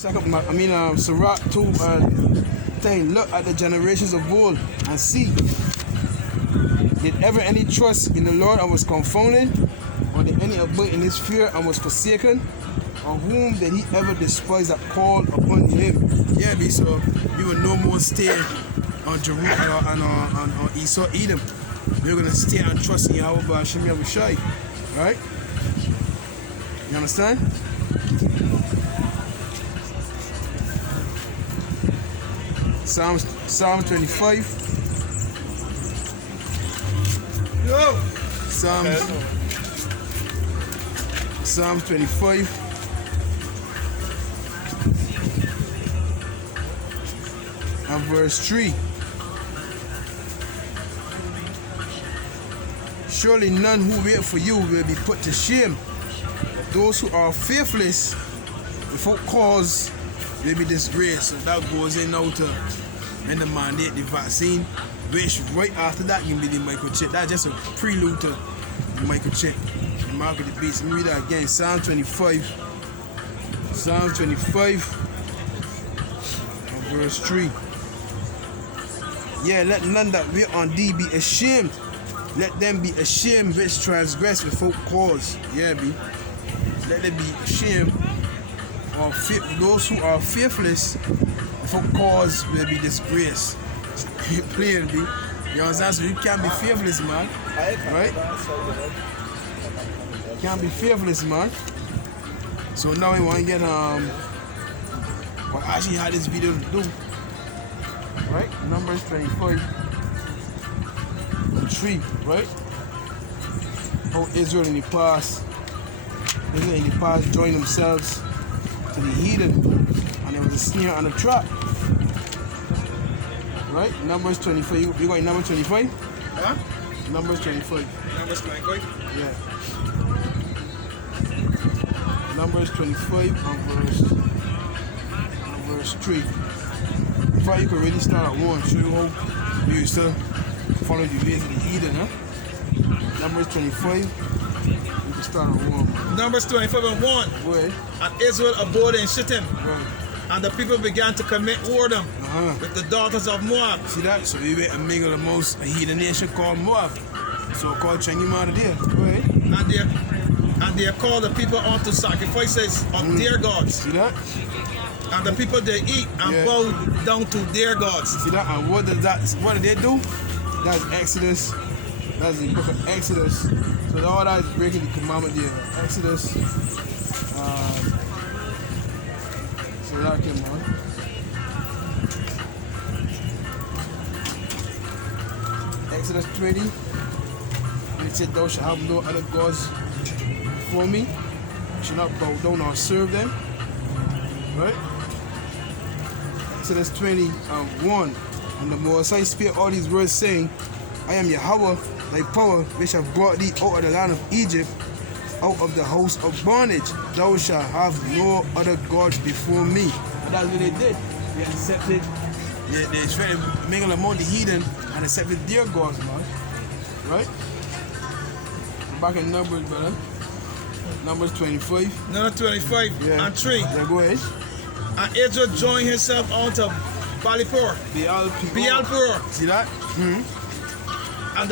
Sirach 2 saying, look at the generations of old and see, did ever any trust in the Lord and was confounded, or did any abide in his fear and was forsaken? On whom did he ever despise that called upon him? Yeah, so we will no more stay on Jerusalem and on Esau, Edom. We're going to stay and trust in Yahweh B'Hashem Yahushai. Right? You understand? Psalm 25. Yo. Psalm 25. And verse 3. Surely none who wait for you will be put to shame. Those who are faithless without cause will be disgraced. So that goes in now to when the mandate the vaccine, which right after that can be the microchip. That's just a prelude to the microchip. The mark of the beast. Let me read that again. Psalm 25. Psalm 25 and verse 3. Yeah, let none that wait on thee be ashamed. Let them be ashamed which transgress without cause. Yeah, be. Let them be ashamed. Or those who are faithless without cause will be disgraced. Plain, be. You understand? So you can't be faithless, man. Right? You can't be faithless, man. So now we want to get well, I actually had this video to do. Right? Numbers 25. 3, right? How Israel in the past joined themselves to the heathen, and there was a snare and a trap. Right? Numbers 25. You got number 25? Huh? Numbers 25. Numbers 25? Yeah. Numbers 25 and verse 3. In fact, you could really start at 1. Show you how you used to follow the ways of the heathen, huh? Numbers 25. You can start at 1. Numbers 25 and 1. Go ahead. And Israel abode in Shittim. Right. And the people began to commit whoredom with the daughters of Moab. See that? So we went and mingled amongst a heathen nation called Moab. So called Chinese out of there. Go ahead. And they called the people unto sacrifices of their gods. See that? And the people they eat and bow down to their gods. See that? And what did they do? That's Exodus. That's the book of Exodus. So all that is breaking the commandment there. Exodus. So that came on. Exodus 20. And it said, thou shalt have no other gods before me. You shall not bow down or serve them. Right? Exodus 20 and 1. And the Most High spake all these words, saying, I am Yahweh, thy power, which have brought thee out of the land of Egypt, out of the house of bondage. Thou shalt have no other gods before me. And that's what they did. They accepted, they tried to mingle among the heathen and accepted their gods, man. Right? Back in Numbers, brother. Numbers 25. Number 25 and 3. Yeah, go ahead. And Israel joined himself unto Balipur. Bealpur. See that? Mm-hmm. And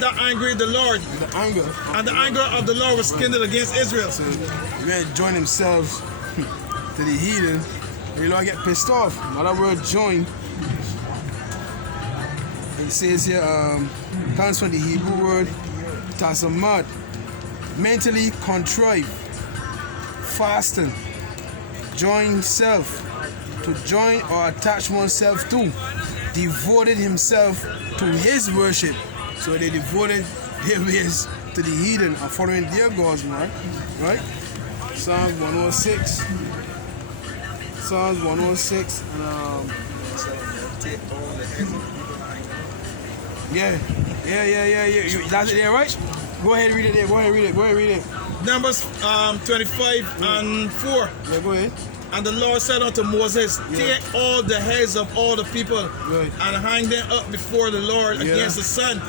that angered the Lord. And the anger of the Lord was kindled against Israel. So they join themselves to the heathen. The Lord get pissed off. Another word join. It says here, comes from the Hebrew word tasamad. Mentally contrive, fasten, join self, to join or attach oneself to, devoted himself to his worship. So they devoted their ways to the heathen and following their gods, man. Right? Psalms 106. Psalms 106 and yeah. That's it there, right? Go ahead, read it there. Go ahead, read it. Numbers 25 and 4. Yeah, go ahead. And the Lord said unto Moses, take all the heads of all the people and hang them up before the Lord against the sun,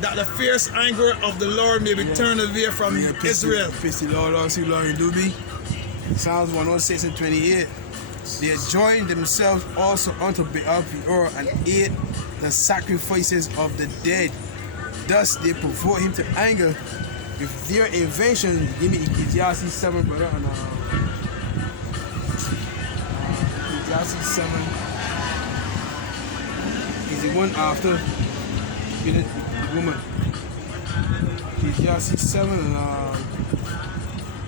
that the fierce anger of the Lord may be turned away from Israel. Piss the Lord off, see Lord you do be. Psalms 106 and 28. They joined themselves also unto Baal Peor and ate the sacrifices of the dead. Thus they provoked him to anger with their invention. Give me Ecclesiastes 7, brother. And Ecclesiastes 7 is the one after the woman. Ecclesiastes 7 and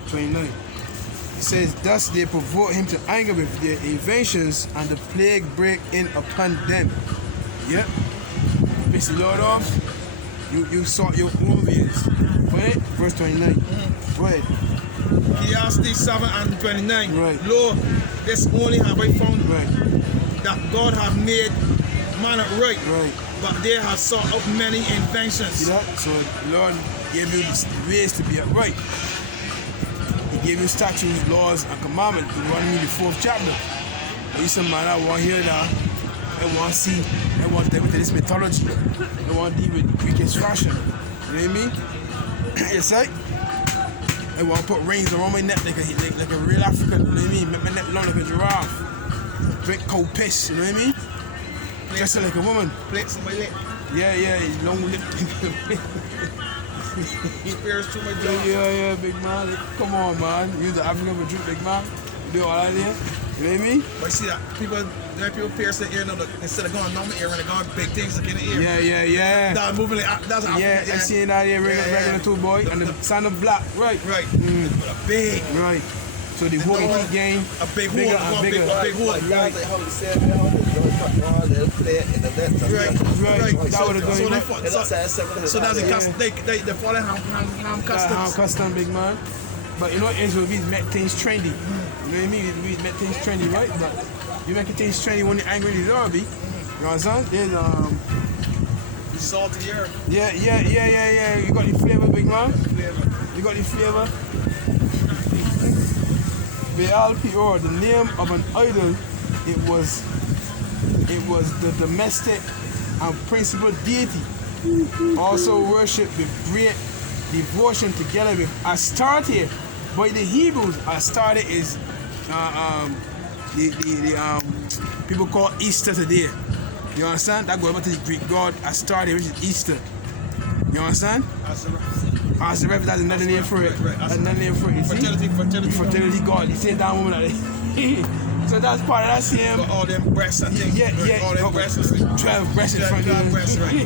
29. It says, thus they provoked him to anger with their inventions, and the plague break in upon them. Yep. Piss the Lord off. You sought your own ways. Right? Verse 29. Go ahead. Ecclesiastes 7 and 29. Right. Lord, this only have I found, Right. that God have made man right. Right. But they have sought up many inventions. See that? So the Lord gave you the ways to be upright. He gave you statutes, laws, and commandments. He run you the 4th chapter. But you some man I want to hear that. I want to see. I want to deal with this mythology. I want to deal with Greekish fashion. You know what I mean? It's like I want to put rings around my neck like a real African. You know what I mean? Make my neck long like a giraffe. Drink cold piss. You know what I mean? Just like a woman. Plates on my lip. Yeah, long lip. Spears to my jaw. Yeah, big man. Come on, man. You the African for drink, big man. You do all that there. You know what I mean? But you see that people pierce the ear, instead of going normal ear, and they're going big things like in the ear. Yeah. That moving like that's Yeah, I seen that here, regular too, boy. And the sign of black, right? Right. But a big. Right. So the whole heat game, a big hole, bigger and bigger. A big hole. Right. Right. That would have done. So that's a custom. They fall in ham customs. Ham custom, big man. But you know, Israel, we make things trendy. You know what I mean? We make things trendy, right? But you make things trendy when you're angry, you know, be. You know what I'm saying? There's Salt the earth. Yeah. You got the flavor, big man. You got the flavor. Baal Peor, the name of an idol, it was the domestic and principal deity. Also worshipped with great devotion together with Astarte. By the Hebrews, Astarte is the people call Easter today. You understand? That goes back to the Greek god Astarte, which is Easter. You understand? Azareth, that's another name for it. That's another name for it. Fertility god. You see that woman like so that's part of that same. Got all them breasts, I think. Yeah. All them breasts. 12 breasts in front of you. 12 breasts, right. You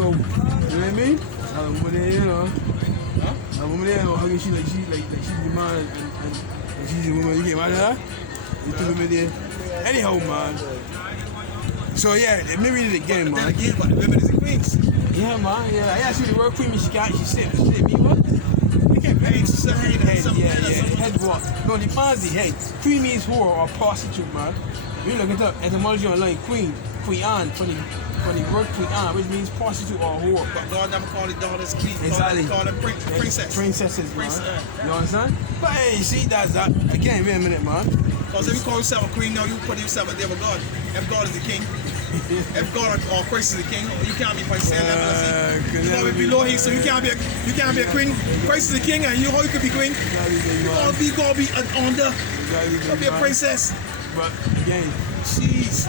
know what I mean? A woman there, you know. A woman there, hugging she like she's the man and she's the woman. You get mad at her? You two women there. Anyhow, man. So yeah, maybe it again, man. Again, but the women is the queens. Yeah, man. Yeah, I asked you the word queen, she said me what? You can't pay. She's a head. Head what? No, the man's the head. Queen means whore or prostitute, man. We look it up. Etymology online. Queen Anne, for the word Queen Anne, which means prostitute or whore. But God never called it daughters, queen. Exactly. Call them princess. Princesses, man. You understand? But hey, see, that's that. Again, wait a minute, man. Because if you call yourself a queen, now you put yourself a there with God. If God is the king, if God or Christ is the king, you can't be by saying that. You gotta be below him, so you can't be a queen. Christ is the king, and how you could be queen? You gotta be under. You gotta be a princess. But again, jeez.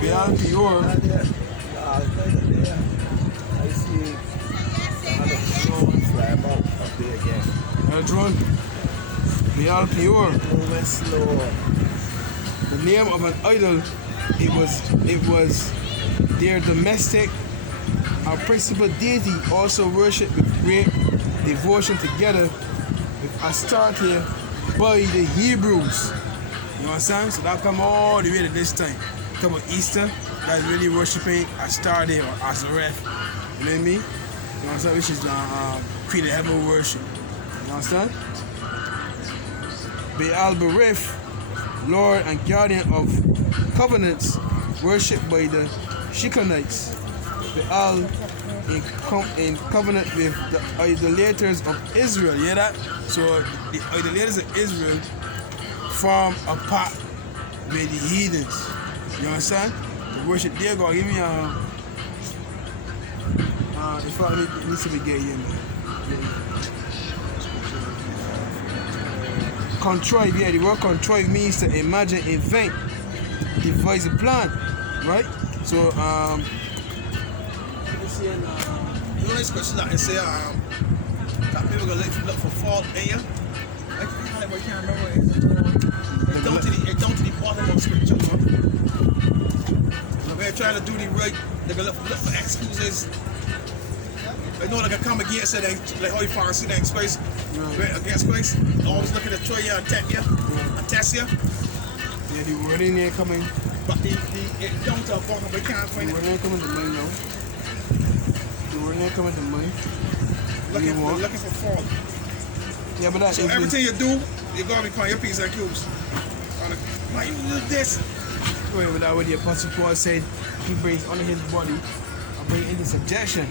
Baal Peor. I see fly out up there again. Drone. Baal Peor. Moving slow. The name of an idol, it was their domestic and principal deity, also worshipped with great devotion together with Astarte by the Hebrews. You understand? So that come all the way to this time. Talk about Easter, that's really worshipping Astarte or Azareth. You know what I mean? You understand? Which is Queen of Heaven worship. You understand? Baal Berith, Lord and Guardian of Covenants, worshipped by the Shechonites. Baal in covenant with the idolaters of Israel. You hear that? So the idolaters of Israel form a pact with the heathens. You understand? The worship their God. Give me if I need to be gay, you know. contrive, yeah, the word contrive means to imagine, invent, devise a plan, right? So, You know, this question that they say, that people gonna look for fault in you. I can't remember what it is. It down to the bottom of scripture. When they're trying to do the right, they're gonna look for excuses. They know they're gonna come against it, like how you Pharisee that space, right, against Christ. Always looking to try you and tempt you, and test you. yeah, the word in there coming. But it down to a bottom, but you can't The find word it. in there coming to money now. The word in there coming to money. Looking for fault. Yeah, but that So is everything you do, you're gonna be calling your P's and Q's. Man, you do this. wait, but that what the Apostle Paul said, he brings under his body and bring into subjection,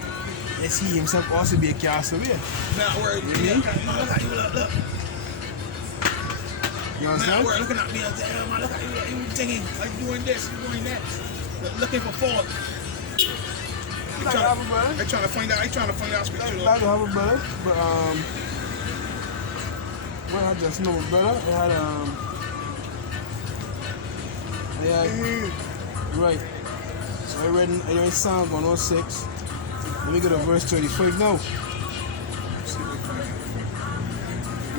lest he himself also be a castaway. Not worried. Mhm. Man, look at you, look. You Man, understand? we're looking at me and saying, man, look at you, you thinking, like doing this, you doing that. Looking for fault. Like have a brother. They're trying to find out scripture. Like have a brother, but well, I just know a brother. Right. So I read Psalm 106. Let me go to verse 25 now.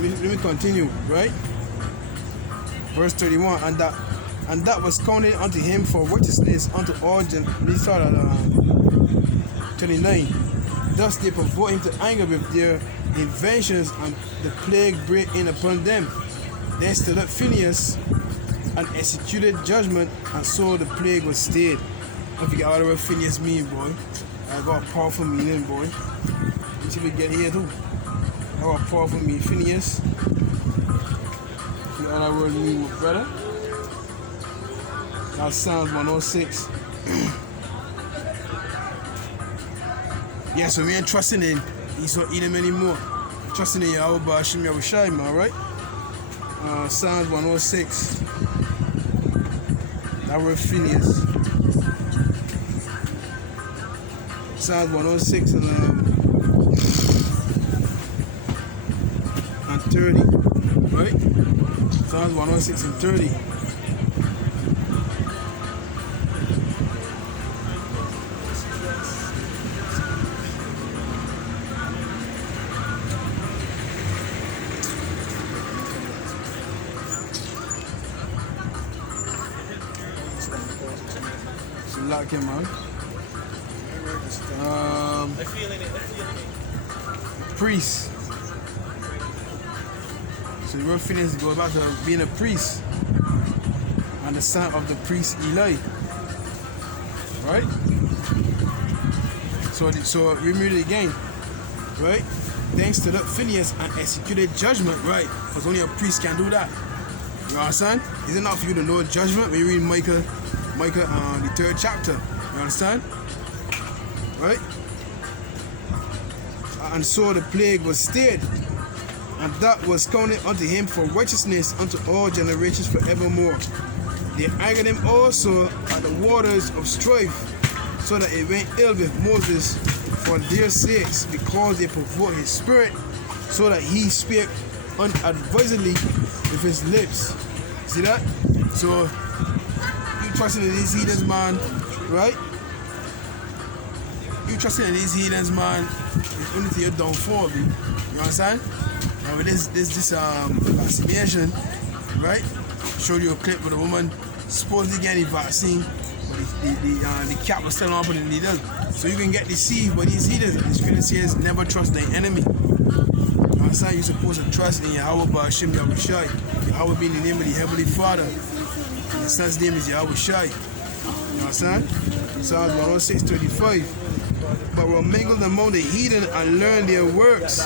Let me continue, right? Verse 31, and that was counted unto him for righteousness unto all we start at 29. Thus they provoked him to anger with their inventions, and the plague break in upon them. They stood up Phineas and executed judgment, and so the plague was stayed. I forget what the word Phineas mean, boy. I got a powerful meaning, boy. You see we get here too. I got a powerful meaning, Phineas. You know that word mean, brother? That Psalms 106. Yeah, so we ain't trusting in he's not eating him anymore. Trusting in Yahweh Ba'ashim Yahushai, man, right? Psalms 106. That word Phineas. Psalms 106 and 30, right? Psalms 106 and 30. So lock him on. Priest. So the word Phineas goes back to being a priest and the son of the priest Eli. Right? So we read it again. Right? Then stood up Phineas and executed judgment. Right? Because only a priest can do that. You understand? Is it not for you to know judgment when you read Micah the 3rd chapter? You understand? Right? And so the plague was stayed, and that was counted unto him for righteousness unto all generations forevermore. They angered him also at the waters of strife, so that it went ill with Moses for their sakes, because they provoked his spirit, so that he spake unadvisedly with his lips. See that? So you trusting in these heathens, man, right? You trusting in these heathens, man, it's only to your downfall, B. You understand? Now with this vaccination, right? Showed you a clip with a woman supposedly getting the vaccine, but the cap was still on for the needle. So you can get deceived by these heathens. The scripture says never trust thy enemy. You understand? You're supposed to trust in Yahweh Ba'ashim Yahushai. Yahweh being the name of the Heavenly Father. And the Son's name is Yahweh Shai. You understand? Psalms 106:35. But were mingled among the heathen and learned their works,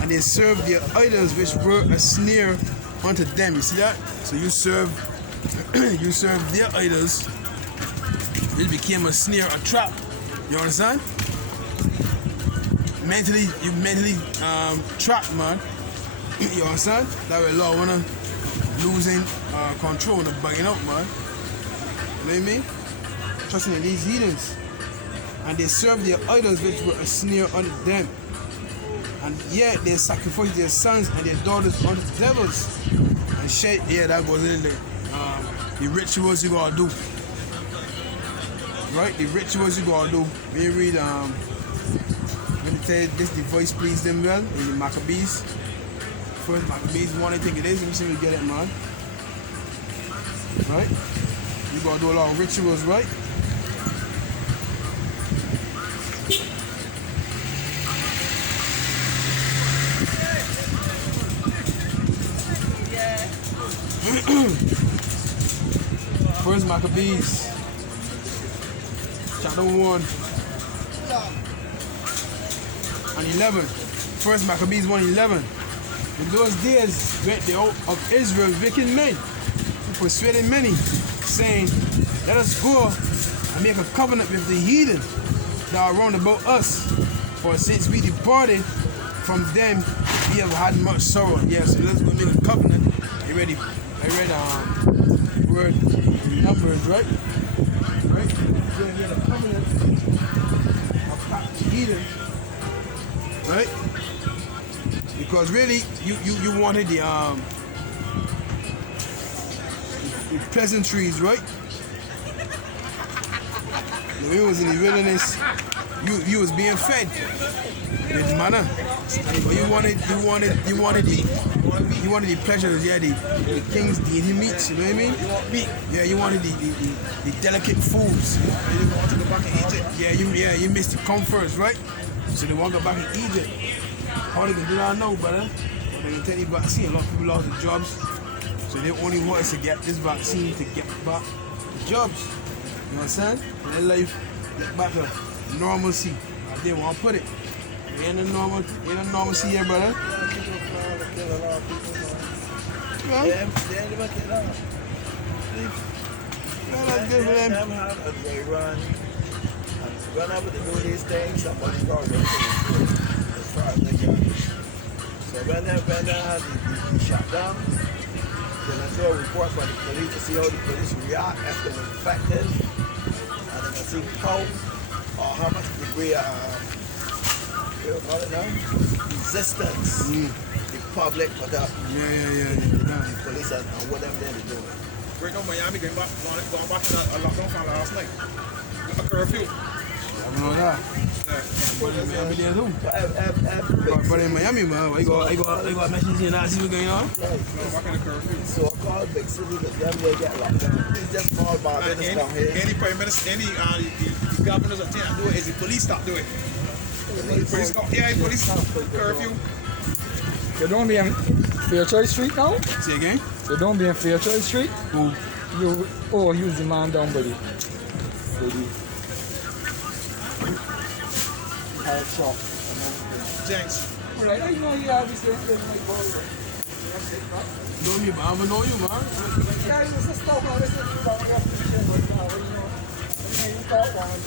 and they served their idols, which were a snare unto them. You see that? So you serve their idols, it became a snare, a trap. You understand? You mentally trapped, man. You understand? That way Lord wanna losing control and bugging out, man. You know what I mean? Trusting in these heathens. And they served their idols, which were a snare unto them. And yet they sacrifice their sons and their daughters unto the devils. And shit, yeah, that goes in the rituals you gotta do. Right? The rituals you gotta do. We read, let me tell you this, the voice pleased them well in the Maccabees. First Maccabees 1, I think it is. Let me see if we get it, man. Right? You gotta do a lot of rituals, right? First Maccabees chapter 1 and 11. First Maccabees 1:11. In those days went the out of Israel wicked men, who persuaded many, saying, let us go and make a covenant with the heathen that are round about us. For since we departed from them, we have had much sorrow. Yeah, so let's go make a covenant. You ready? I read word Numbers, right? Right? So we had a covenant of the heathen, right? Because really, you wanted the pleasantries, right? When you was in the wilderness, you was being fed with manna. But you wanted the pleasures, yeah, the king's deity meats, you know what I mean? Yeah, you wanted the delicate foods. You want to go back in Egypt. Yeah, you missed the comforts, right? So they want to go back in Egypt. How they can do that now, brother? But they can take the vaccine. A lot of people lost their jobs. So they only want us to get this vaccine to get back the jobs. You understand? And their life get back to normalcy. As they want to put it. Ain't a normalcy here, brother. Yeah. They never get out. They run. And whenever they do these things, somebody's got to go to the as far as they can. So when they had the shut down, then I saw a report from the police to see how the police react after the infected. And then I see how much degree resistance the public for that. The police and whatever they're doing. Right now, Miami going back to a lockdown from last night. A curfew. I don't know that. But in Miami there too. But in Miami, man, I got messages in that, see what's going on? Back in the curfew. So I called big city that them they get locked down. It's just small bar business down here. Any prime minister, any the governors that can't do it, is the police stop doing it. Police curfew. You don't be in Fairchild Street now? Say again? You don't be in Fairchild Street? Who? Use the man down, buddy. Shop. Jenks. Right, I know you have the same thing like boy. Know me, man. I know you, man. Yeah, it's a stuff now. This is about the application, but now, you know, you talk on it,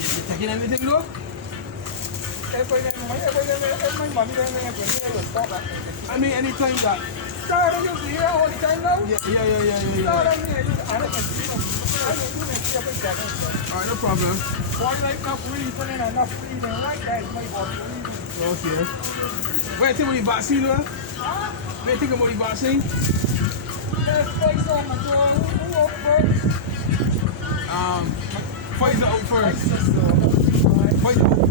You taking anything, though? I mean, anytime that. Yeah. Alright, no problem. Okay. What do you think about the vaccine, though? What do you think about the vaccine? Pfizer out first. Pfizer out first.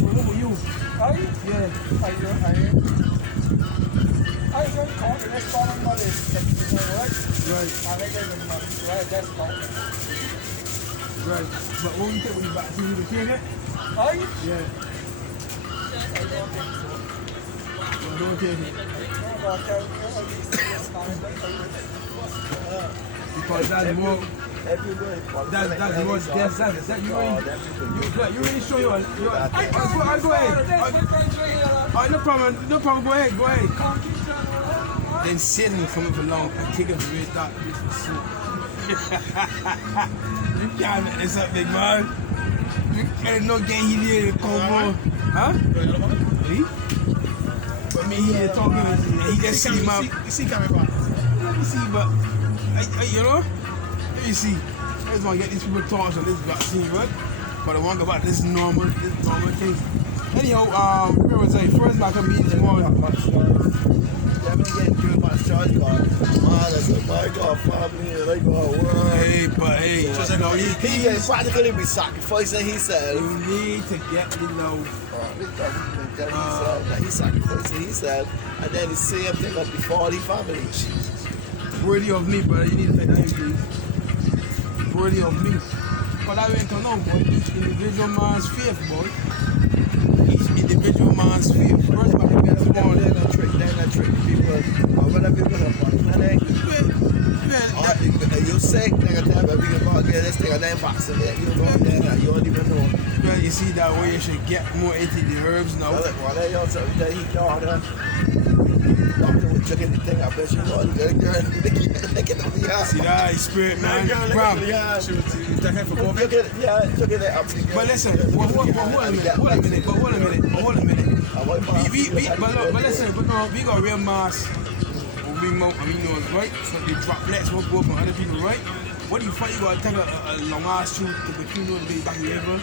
What about you? Yeah. Right. But what do you think when you vaccine? You can take it? Yeah. Don't take it. Because that's more. That's more death. That you really show your. I'll go ahead. Alright, no problem. Go ahead. Then Satan will come up along and take up the red dot. You can't make this up, big man. You can't no game he did. Come on. Huh? But me here talking and he just see my. You see coming back. Let me see, but you know, let me see. I just want to get these people talking on this vaccine, right? But I want to go about this normal thing. Anyhow, where was I? First Maccabees 1. They've been getting too much charge card. Man, that's a my God, family here, they go work. Hey, but hey, Just you know, He can practically be sacrificing himself. you need to get the low. He sacrificing himself, and then the same thing up before the family. Worthy of me, brother. You need to take that in, please. Worthy of me. But that ain't come on, boy. Each individual man's faith, boy. Each individual man's faith. First Maccabees 1. They're not trick people. I'm gonna be with them. You sick, nigga, tell me we can go get this thing and then vaccine it. You go there, you don't even know. Well, you see that way you should get more into the herbs now. Well, they also that he daughter. Doctor was checking the thing. I bet you know the girl. They get on the ass. See that spirit, man. Bram. She was taking for COVID. Look at it, yeah, look at it up. But listen, hold a minute. But listen, we got real mass. We know, right? So the droplets will go from other people, right? What do you fight? You gotta take a long ass shoot to put you know the back of your ever.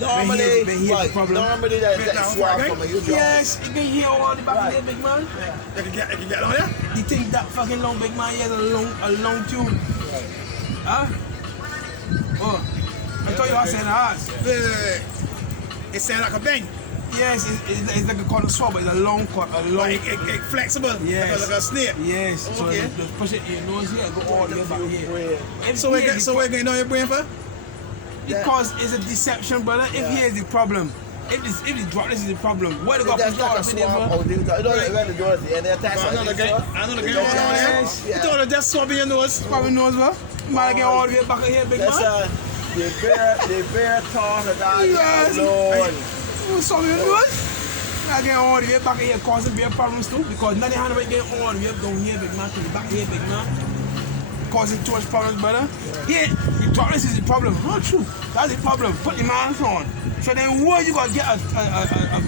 Normally, the problem. normally that swap from a you drop. Yes, you can hear all the back of your big man. They can get on there. You think that fucking long big man has a long tune? Huh? Oh, I told you I said ass. It sounds like a bang. Yes, it's like a called a swab, but it's a long cut, It flexible. Yes. Like a snare. Yes. So Okay. just push it in your nose here and go all the way back here. So we're going on your brain for? Because it's a deception, brother. If here's the problem, if the droplets is the problem, what they got That's to like a drop in there, swap. bro? Oh, they don't do it, and they're taxing. I know the game over there. Yes. You thought of just swabbing your nose. Probably knows, bro. You might get all the way back here, big That's man. they bear tall to die. Yes. Lord. You saw me nose? I get all the way back here causing beer problems too, because nothing hand right getting all the way down here, big man, to the back here, big man. Causing too much problems, brother. Here, the darkness is the problem. Not true. That's the problem. Put the mask on. So then what you gotta get a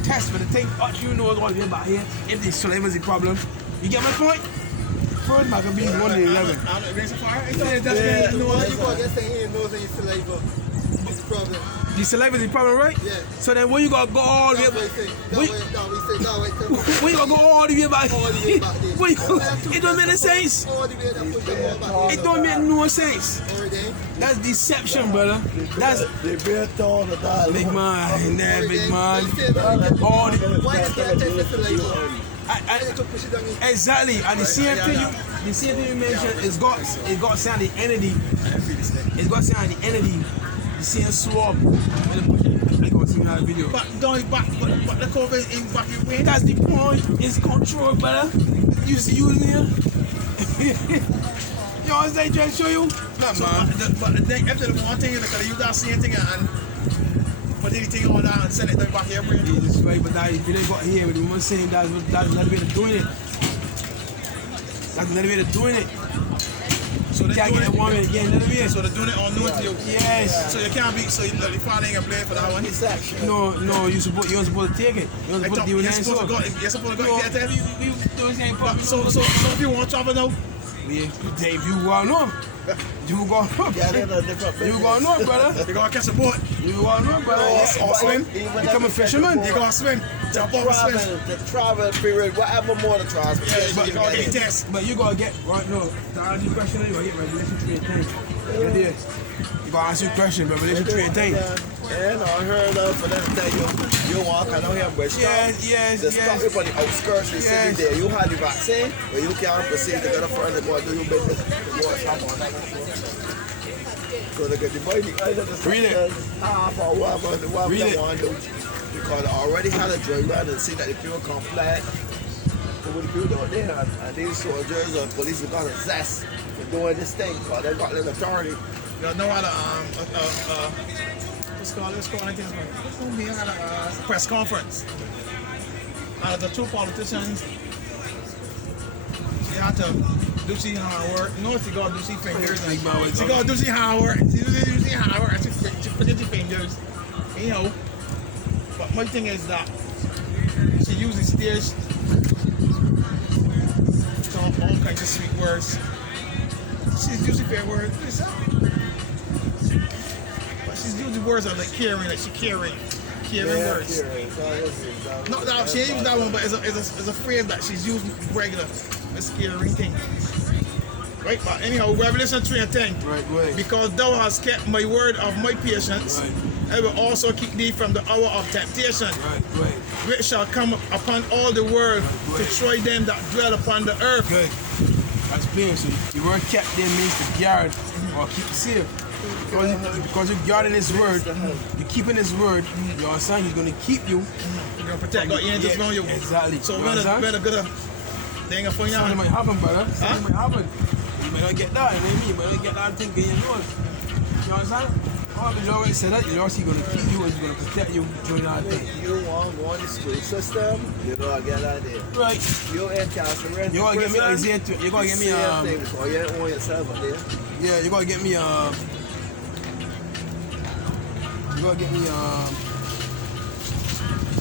test for the thing up you nose all the way back here if the saliva is the problem. You get my point? First Maccabees 1 to 11. I'm not against the fire. Why you gonna get saying here nose and your saliva? What's the problem? The saliva is the problem, right? Yeah. So then when you gotta go all the way back. When you gotta go all the way back. When you go, it don't make sense. It don't make no sense. That's deception, brother. That's They bear tall to die. big man, big man. All the, Why is that the saliva? exactly, and the same thing you mentioned, it's got sound the entity. It's got sound the entity. The same swab. I got see that video. But don't back, but the COVID in back your brain. That's the point. It's control, brother. You see using here. You understand? Trying to show you? Nah, So, man. but the thing, after the one thing is like you that same thing and put anything on that and send it back your brain. This is right, but that if you didn't got here, the woman saying that's another way of doing it. That's another way of doing it. So You they can't doing get it. that woman again, another way. So they're doing it on new to you. Yes. So you can't be. So you finally ain't play for that one. No, you're supposed to take it. You're supposed to do it. You're supposed to go. You're supposed to go. Get there. So if you want to travel now, Dave, you gonna know. You gonna know. You gonna know, brother. you gotta catch a boat. You gonna know, brother. Or swim. You become a fisherman. You gotta swim. Jump off and swim. The travel period, whatever more the travel. Yeah, you gotta get test. But you gotta get right now. To answer your question, you gotta get Revelation 3:10. Right there. You gotta answer your question, Revelation 3:10. And I heard of for them tell you walk I don't have but Yes. the stop up on the outskirts of the city there. You had the vaccine, but you can't proceed to go further go do your business. So they get the boy the Read it. half or whatever the one Read they it. want to do. Because I already had a drug run and see that the people complain. So what the people doing there and these soldiers and police have got a zest for doing this thing because they got the authority. You know how to what's called I think it's gonna be at a press conference. The two politicians, they had to do see Howard. You know she got to do see fingers and she got to do see Howard. She do see Howard and she put the fingers. You know. But my thing is that she uses stage all kinds of sweet words. She's using fair words. But she's using words that like caring, like she caring words. No, she ain't used that one, but it's a phrase that she's using regular. It's caring thing. Right, but anyhow, Revelation 3:10. Right. Because thou hast kept my word of my patience, I will also keep thee from the hour of temptation, Right. which shall come upon all the world to try them that dwell upon the earth. Good. That's plain. So the word kept there means to guard or keep safe. Because you're guarding his word, you're keeping his word, your son, he's going to keep you. You're going to protect God, angels around you. Exactly. So when a good thing up on Something you. might happen, brother. Something might happen. You might not get that, you know what I mean? You might not get that thing in your nose. You understand? You always say that, you know, he's going to keep you and he's going to protect you during that thing. You want the school system, you gotta get out there. Right. You incarcerated. You're going to get me Isaiah, you're going to get me, or you own yourself up there. yeah, you're going to get me, you gotta get me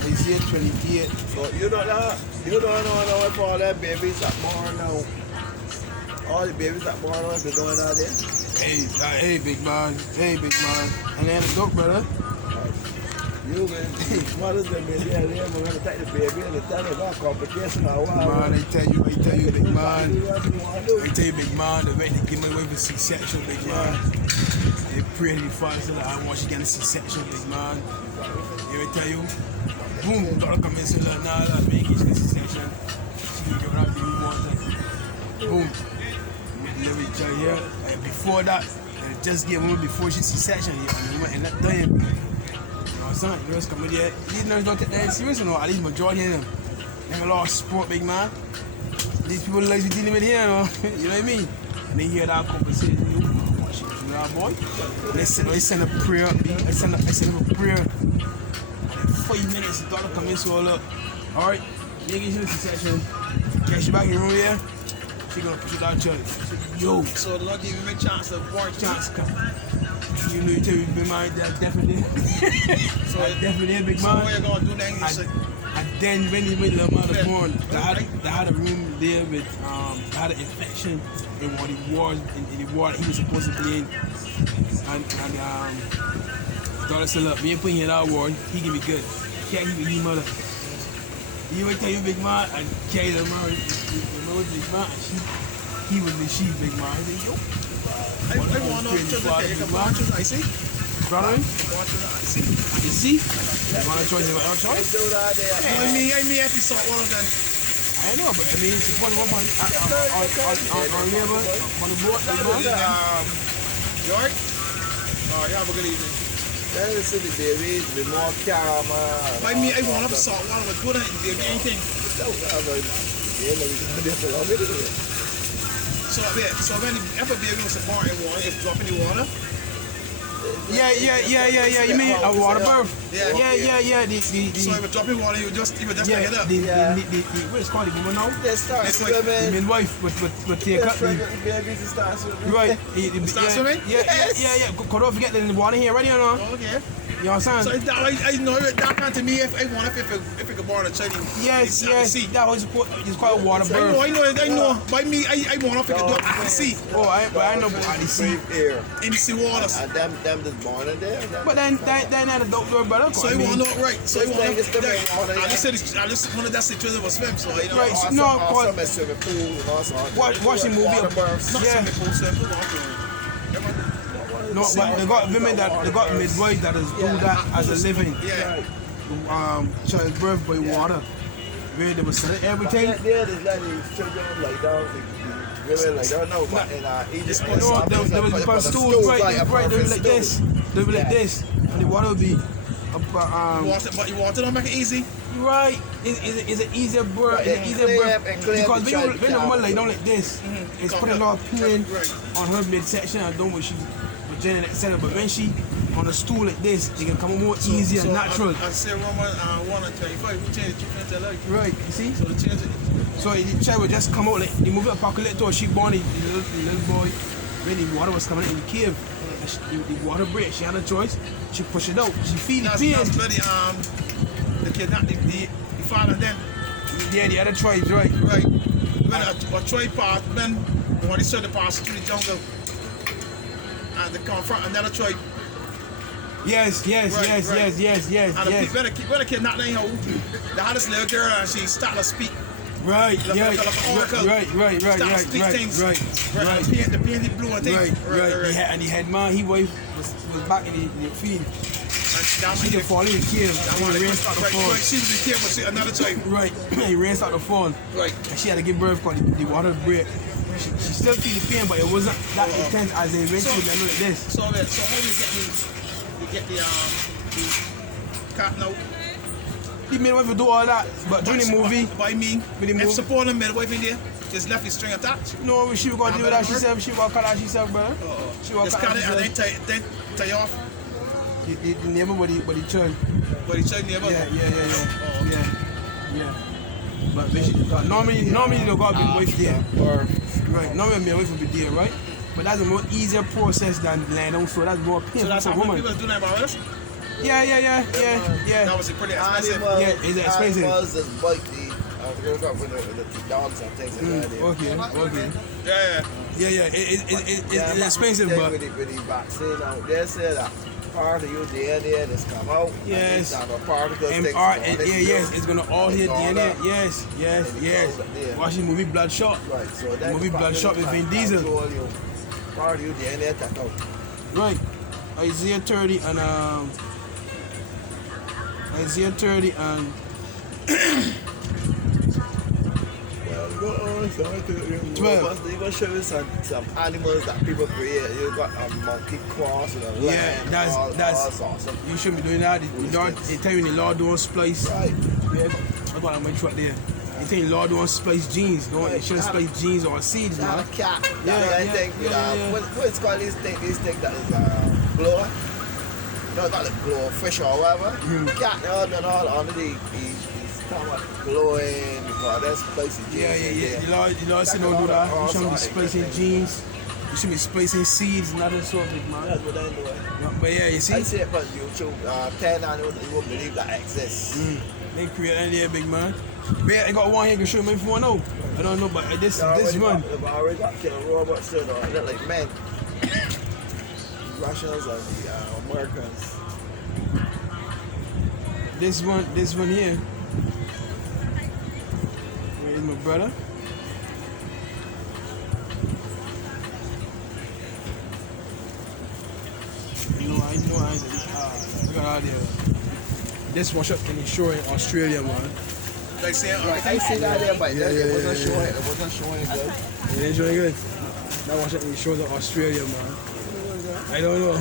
Isaiah 28. So you don't know if all that babies that born now. All the babies that born now, if they're doing out there. Hey, big man. And then the dog, brother. You been mothers been there, we're gonna take the baby and tell them about complication or what. Man, I tell you, big man. What you want to do? I tell you, big man, the way they give me away with C-section, big man. They pray to the father so that I want you to get a C-section, big man. They will tell you, boom, daughter come in, say, nah, make it C-section. She will give it up to you one time. Boom. Let me tell you here, before that, just get woman before she C-section, and that time. Son, you know, come here. These nurses don't take that serious, you know, at least majority of them. They have a lot of sport, big man. These people like you dealing with here, you know, you know what I mean? And they hear that conversation, you know, boy. They send a prayer, I send them a prayer. And in 5 minutes, the doctor come in, so look, alright, nigga, you should section. Catch you back in the room here. She gonna push it out church. Yo. So the Lord give me a chance of war Chance come. You know, you tell you, big man, that definitely. So definitely, big so man. what you gonna do then? And then when he made the amount of porn, they had a room there with they had an infection in what he was in the ward he was supposed to be in. And daughter said, look, me ain't putting in that ward, he can be good. Can't give me his mother. He would tell you, big man, and carry the mother, big man, and he was the sheep, big man. He said, yo. I want to watch it, I see. Brother? Watch it, I see. You see? You want to join him out choice? Do that there. I mean, if you saw one of them. I know, but I mean, it's a 41 on labor, on the board, York? Oh, you have a good evening. Then you see the babies, the more calmer. I mean, I want to saw one with good anything. So when if a baby was born in water, it's dropping the water. Yeah. You mean a water birth? Yeah. So if it's dropping water, you just get it up. What is called the woman now? They start It's like swimming. The midwife, but take up The babies start swimming. right. Start swimming? Yeah. Could don't forget that in the water here, ready or not? Okay. You understand? So I know that kind to me if I want if it could born a child. Yes. That was it's called water birth. I know. By me, I want if it could do it at the sea. Oh, I know at the sea. Air. In the sea waters. And them just born in there. But then at the doctor, brother. So I want to know right. So I want This thing is the water, I just wanted that situation was swim. So you know. Right. Also, No, also swimming pool and also watch the movie. water births. Not Yeah. swimming pool, swim. No, but they got women they got midwives that is do that as a living. Yeah. Childbirth by water. Where they will sell everything. There, they let the children like down. The women like down. No, but in Egypt, No, there was but stools, right? They be like this. They be like this, and the water will be. But you water don't make it easy. Right, it's an easier birth. Right, It's an easier birth and clear because the child when the woman lay down like this, it's putting a lot of pain Right. on her midsection. I don't know what she's vagina, etc. But when she on a stool like this, it can come more easy and natural. I say Roman 1:25. We change it. You can't tell her. Right, you see? So they change it. So the child would just come out like they move it up a little to she born the little boy. When the water was coming in the cave, and the water break. She had a choice. She push it out. She feel the pain. That's bloody the kid, not the father then. Yeah, the other tribes, right? Right. When a tribe part, when they saw the pass through the jungle and they confront another tribe. Yes. Right. And the when the kid not knowing how, they had this little girl and she started to speak. Right. Like an oracle. Right. Started to speak things. Right. The painted blue and things. Right. And the head man, he was back in the field. She didn't fall in the cave. He ran start to fall. Right. She was in the cave, but she another tribe. Right. He ran start to fall. Right. And she had to give birth because the water break. She still feel the pain, but it wasn't that intense as they eventually went like this. So how you get the cat now? The midwife will do all that, but during the movie, But I mean, if supporting midwife in there, just left the string attached. no, she was gonna do that herself. She was gonna cut that herself, brother. She was Just gonna cut cut it that and then tie you off. the neighbor, but the church. But he tried never. Yeah. But normally the God be wife there. Right. Normally midwife will be there, right? But that's a more easier process than laying down, so that's more So painful that's for how woman. people do that about us. Yeah. That was pretty expensive. Is it expensive? Animals just bite the dogs and things like that. Okay. Yeah. It's expensive, but with the vaccine out there, say that part of your DNA that's come out. Yes. And these particles it's gonna all hit DNA. Yes. Watch the movie Bloodshot. Right, so that Movie Bloodshot with Vin Diesel. Part of your DNA take out. Right. Isaiah 30 and Isaiah 30 and Well, go on, so I could 12. They're gonna show you some animals that people create. You got a monkey cross and a lion. that's awesome. you shouldn't be doing that. They tell you the Lord don't splice. Right. Yeah, that's what I make sure there. They tell you Lord don't splice genes. You shouldn't splice genes or seeds, Have man. a cat. Yeah. What's called these things that is blower? No, not like blower, fish or whatever. Cat, they're all under the stomach glowing because that's spicy genes. Yeah. The Lord said don't do that. You shouldn't be splicing genes. You should be splicing seeds, not that sort of thing, man. That's what they're doing. But yeah, you I see, see it on YouTube. 10 animals you won't believe that exists. they create an idea, big man. But yeah, I got one here can show me if you want to know. I don't know, but this one. They've already got killer robots that look like men. Russians and the Americans. This one here. Where's my brother? I got out there. This wash up in the shore in Australia, man. Like saying, I see that there, but it wasn't showing good. It ain't showing good. That wash up in the shores of Australia, man. I don't know.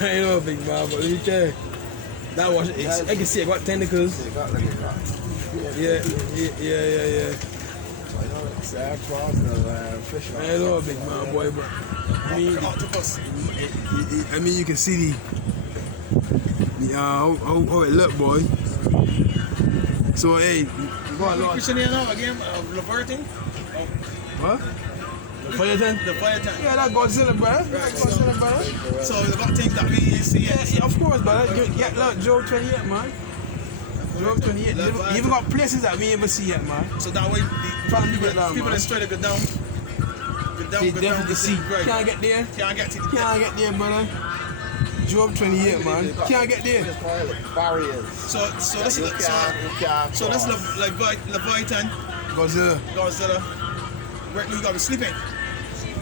I know, big man, but let me tell you. That wash, I can see it got tentacles. They got like a rock. Yeah. So I know it's cross and fish. I know, big man, boy, but octopus. I mean, you can see how it look, boy. So hey, you got a lot. What's your name now again? Leviathan? What? Leviathan? Leviathan. Yeah, that Godzilla, bro. Godzilla, bro. So they got things that we didn't see yet. Yeah, of course, brother. Look, Job 28, man. Job 28. You even got places that we never see yet, man. So that way, people that straight to go down. They definitely see. Right. Can't get there. Can't get to the Can't get there, brother. Job 28, man. Can't get there. It's called like barriers. So this is Leviathan, Godzilla. Right now you gotta be sleeping.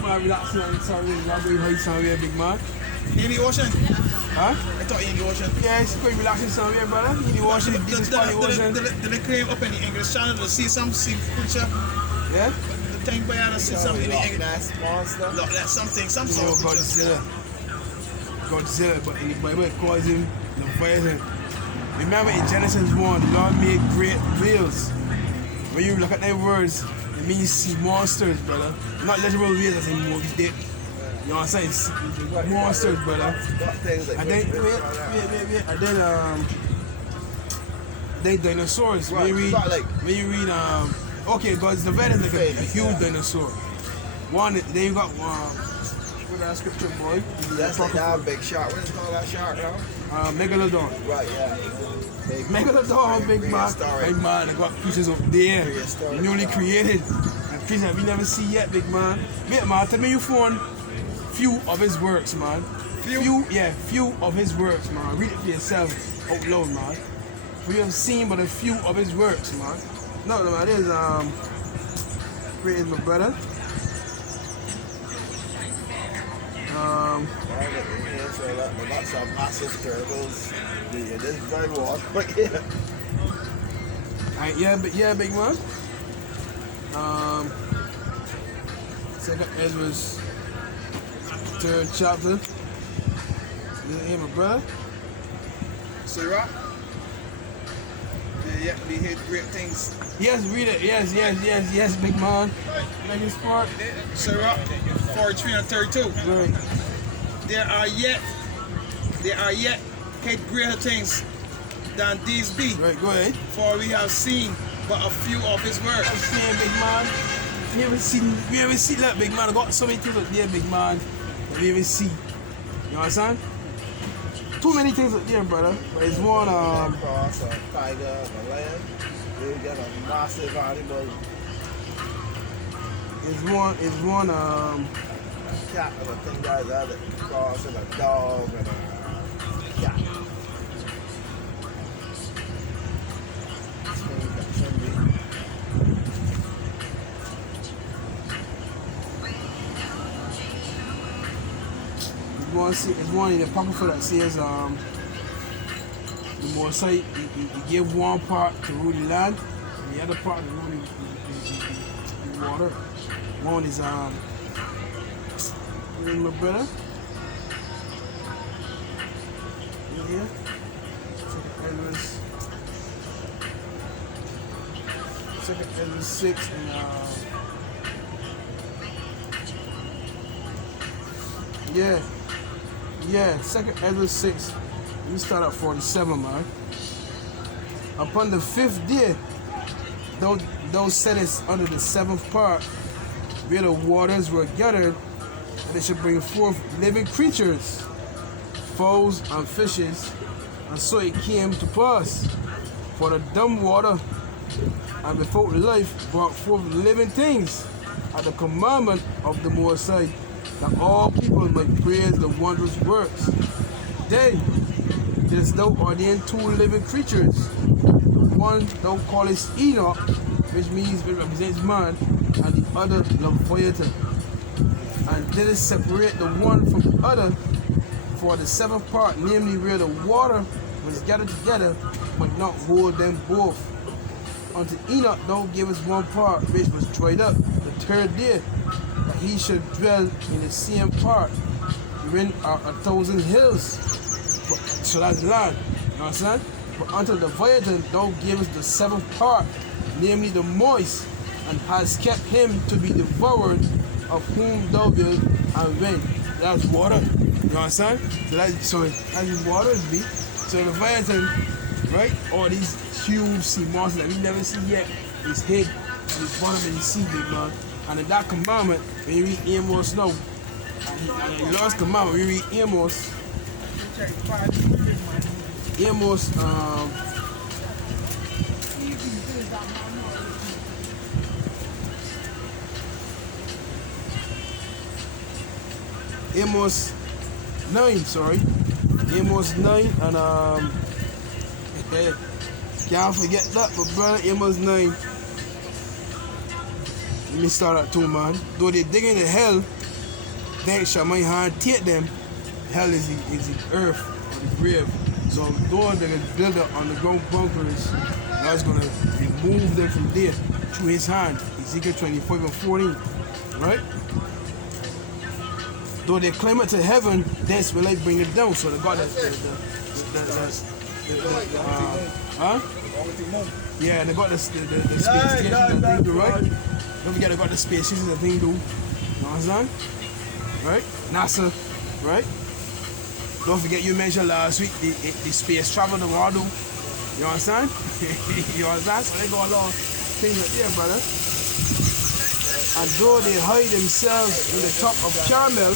Man, relax, man. Sorry, I'm going high somewhere, big man. You in the ocean? Huh? I thought you in the ocean. Yeah, it's going relaxing somewhere, brother. In the ocean, the deepest part of the ocean. Did they claim up in the English channel to see some creature? Yeah? The thing by to see something in the English. Loch Ness monster. Look, that's something, some Oh, sort of creature. Godzilla, but in the Bible it calls him Leviathan. Remember in Genesis 1, the Lord made great whales. When you look at them words, it means see monsters, brother. Not literal whales as in movies did. You know what I'm saying? It's monsters, brother. And then, wait. And then dinosaurs. When you read, okay, God's Leviathan is like a huge dinosaur. One, then you got that scripture, boy. That's like that big shark. What is it called, that shark, now? Megalodon. Right, yeah. Megalodon, big man. Big man, they got creatures up there. Newly created. And creatures that we never see yet, big man. Wait, man, tell me you found few of his works, man. Few of his works, man. Read it for yourself out loud, man. We have seen but a few of his works, man. No, man, there's where is my brother? So they got some massive turtles. Yeah, this is very warm, but yeah. Yeah, big man. Second Ezra's third chapter. Here, my brother. Sirach. Yeah, we heard great things. Yes, read it. Yes, big man. Make it smart. Sirach 43 and 32. Right. There are yet greater things than these be. Right, go ahead. For we have seen but a few of his works. I'm saying, big man. We haven't seen that, big man. I got so many things up there, big man. That we haven't see. You understand? Too many things up there, brother. But it's one Cross, a tiger, a lion. We get a massive animal. it's one Cat and a thing like that. A cross and a dog and a cat. It's one in the apocrypha that says the Mosai he gave one part to rule the land and the other part to rule the water. One is my brother. Here. Second Ezra 6 and Second Ezra 6. We start at 47, man. Upon the 5th day, thou settest under the 7th part, where the waters were gathered, and they should bring forth living creatures, fowls and fishes, and so it came to pass. For the dumb water and without life brought forth living things at the commandment of the Most High, that all people might praise the wondrous works. Then didst thou ordain 2 living creatures. One thou callest Enoch, which means it represents man, and the other Leviathan. And didst separate the one from the other for the 7th part, namely where the water was gathered together, but not hold them both. Unto Enoch thou gavest one part, which was dried up the 3rd day, that he should dwell in the same part, wherein are 1,000 hills. So that's land, you understand? But unto the Leviathan thou gavest the 7th part, namely the moist, and hast kept him to be devoured, of whom thou wilt and when. That's water, you understand? So that's water be. So the Leviathan, right? All these huge sea monsters that we never see yet is hid in the bottom of the sea, big man. And in that commandment, when you read Amos now, and the last commandment, when you read Amos, Amos 9, sorry. Amos 9 and can't forget that, but brother, Amos 9. Let me start at 2, man. Though they dig into hell, then shall my hand take them. Hell is the earth or the grave. So though they can build up underground bunkers, God's gonna remove them from there through his hand. Ezekiel 25 and 14. Right? Though they climb it to heaven, thence will I bring it down. So the God yeah, they got the space station and thing do, right? Don't forget they got the space station and thing do. You know what I'm saying? Right? NASA, right? Don't forget you mentioned last week the space travel the world do. You understand? You understand? So they got a lot of things right there, brother. And though they hide themselves in the top of Carmel,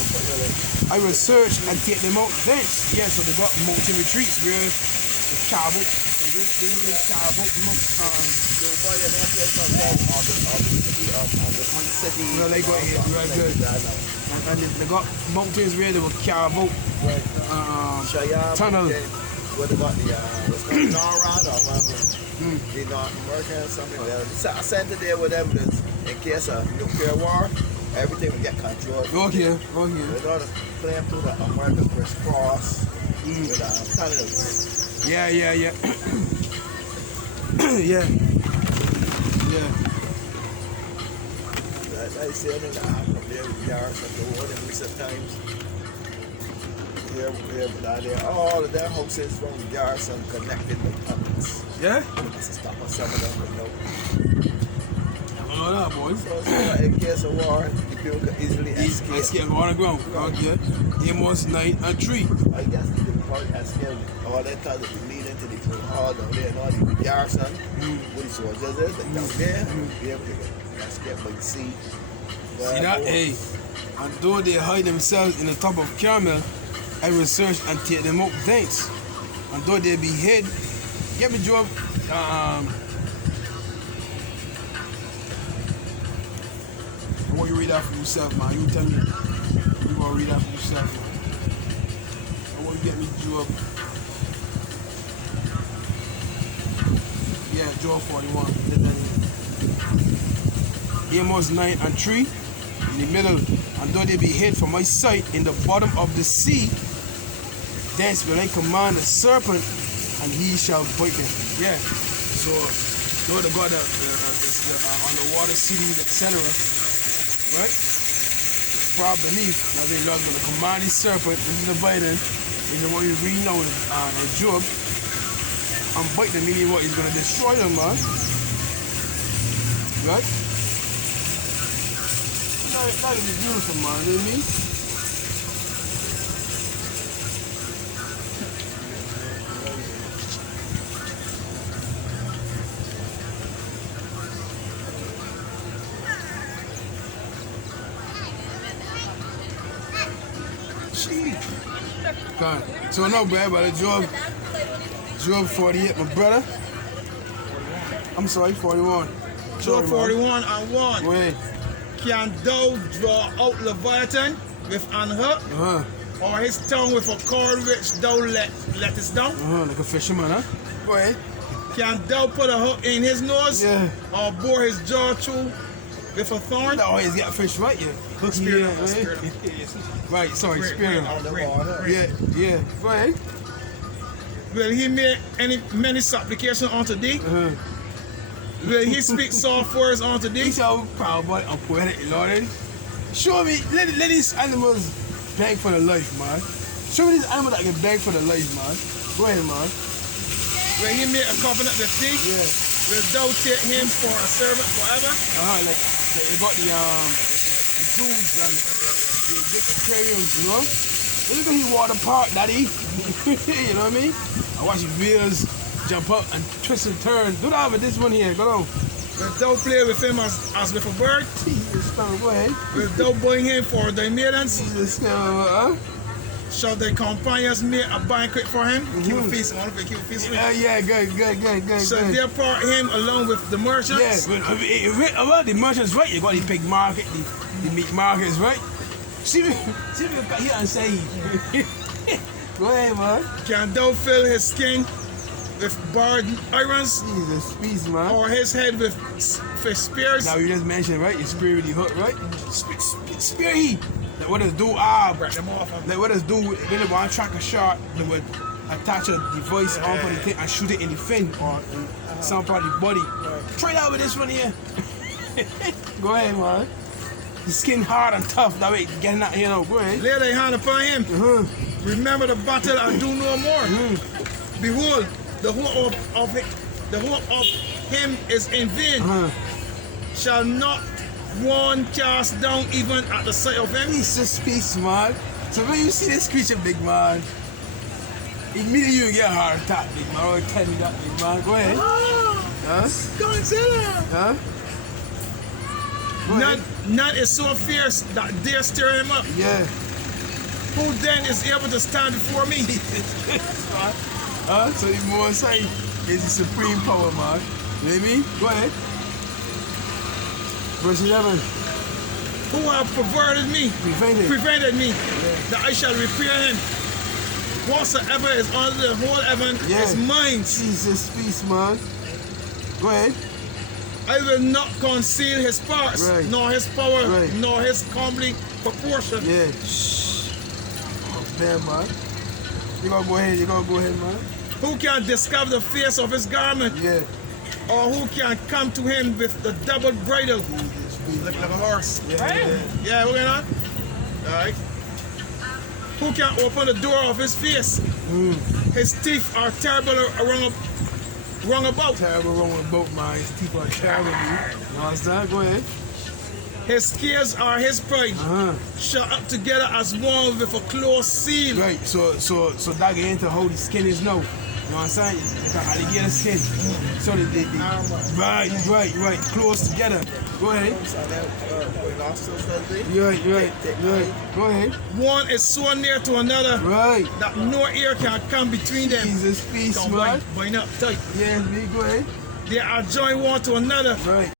I will search and take them out thence. Yeah, so they got mountain retreats where the carve out, they literally carve out well, they got here, real good. And they got mountains where they will carve out tunnel. What about the what's called Norad or whatever? The North American or something like that. I sent it there with evidence in case of nuclear war, everything will get controlled. Okay. We're going to plan through the American crisscross with tunnels. Yeah. yeah. I see it in the app up there with yards of the wood in recent times. All of their houses from Garrison connected with tunnels. Yeah? That's a stop on some of them, but no. Oh, that boy. So in case of war, the people could easily escape. Escape on the ground. Okay. Amos 9 and 3. I guess they would probably escape all that time that we lead into the full hall down there and all the Garrison, where the soldiers is, like down there, be able to escape by the sea. See that? Hey. And though they hide themselves in the top of Carmel, I will search and take them up thence. And though they be hid, get me Job. I want you to read that for yourself, man. You tell me. You want to read that for yourself, man. I want you to get me Job. Yeah, Job 41. Amos 9 and 3 in the middle. And though they be hid from my sight in the bottom of the sea, thence will I command a serpent, and he shall bite them. Yeah. So, though the God underwater cities, etc. Right? Far beneath, now the Lord's going to command his serpent, this is the biting, this is what you read now in Job, and bite them, meaning what? He's going to destroy them, man. Right? That is beautiful, man. You know what I mean? God. So no, bad, but Job 48, my brother. I'm sorry, 41. Job 41 and 1. Wait. Can thou draw out Leviathan with an hook, or his tongue with a cord which thou lettest down? Like a fisherman, huh? Go ahead. Can thou put a hook in his nose, or bore his jaw through with a thorn? Oh, he's got fish, right? Yeah. Hook Spirit, right? spirit. Right, sorry, spirit. Yeah. Go ahead. Will he make many supplications unto thee? Will he speak soft words unto thee? He's so proud, boy. I'm poetic, Lord. Show me, let these animals beg for the life, man. Show me these animals that can beg for the life, man. Go ahead, man. Will he make a covenant with thee? Yeah. Will thou take him for a servant forever? Like they got the zoos and the big aquariums, you know? Look at he water park, daddy. You know what I mean? I watch the wheels jump up and twist and turn. Do that with this one here. Go on. Will thou play with him as with a bird? Jesus, go ahead. Will thou bring him for thy maidens? Jesus, Shall thy companions make a banquet for him? Keep a feast. Keep a feast. Yeah, good. Shall they part him along with the merchants? Yeah, well, the merchants, right? You got the pig market, the meat markets, right? See me here and say, go ahead, man. Can thou fill his skin with barred irons? Jesus, peace, man. Or his head with fish spears? Now you just mentioned, right? You spear with the hook, right? Spear heat. Like what does do? Break them off. Like what does do? When they want to track a shot, they would attach a device onto the thing and shoot it in the fin or in some part of the body. Try that with this one here. Go ahead, man. The skin hard and tough. That way, getting out here now. Go ahead. Lay thy hand upon him. Remember the battle and do no more. Behold, the hope of him is in vain. Shall not one cast down even at the sight of him? Jesus, peace, man. So when you see this creature, big man, immediately you get a heart attack, big man. Or tell me that, big man. Go ahead. Go and sit down. None is so fierce that dare stir him up. Yeah. Who then is able to stand before me? So the Most High is the supreme power, man. You know what I mean? Go ahead. Verse 11. Who have perverted me, prevented me, that I shall repair him. Whatsoever is under the whole heaven is mine. Jesus, peace, man. Go ahead. I will not conceal his parts, nor his power, nor his comely proportion. Yeah. Oh, damn, man. You gotta go ahead, man. Who can discover the face of his garment? Yeah. Or who can come to him with the double bridle? Like a horse. Yeah, we're going on? Alright. Who can open the door of his face? His teeth are terrible wrong about. Terrible wrong about, man. His teeth are terrible. You understand? Go ahead. His scales are his pride. Shut up together as one with a close seal. Right, so that get into how the skin is now. You know what I'm saying? Like an alligator skin. So they right, close together. Go ahead. Right. Go ahead. One is so near to another Right. that no air can come between them. Jesus, peace, Come man. bind up tight. Yeah, me, go ahead. They are joined one to another. Right.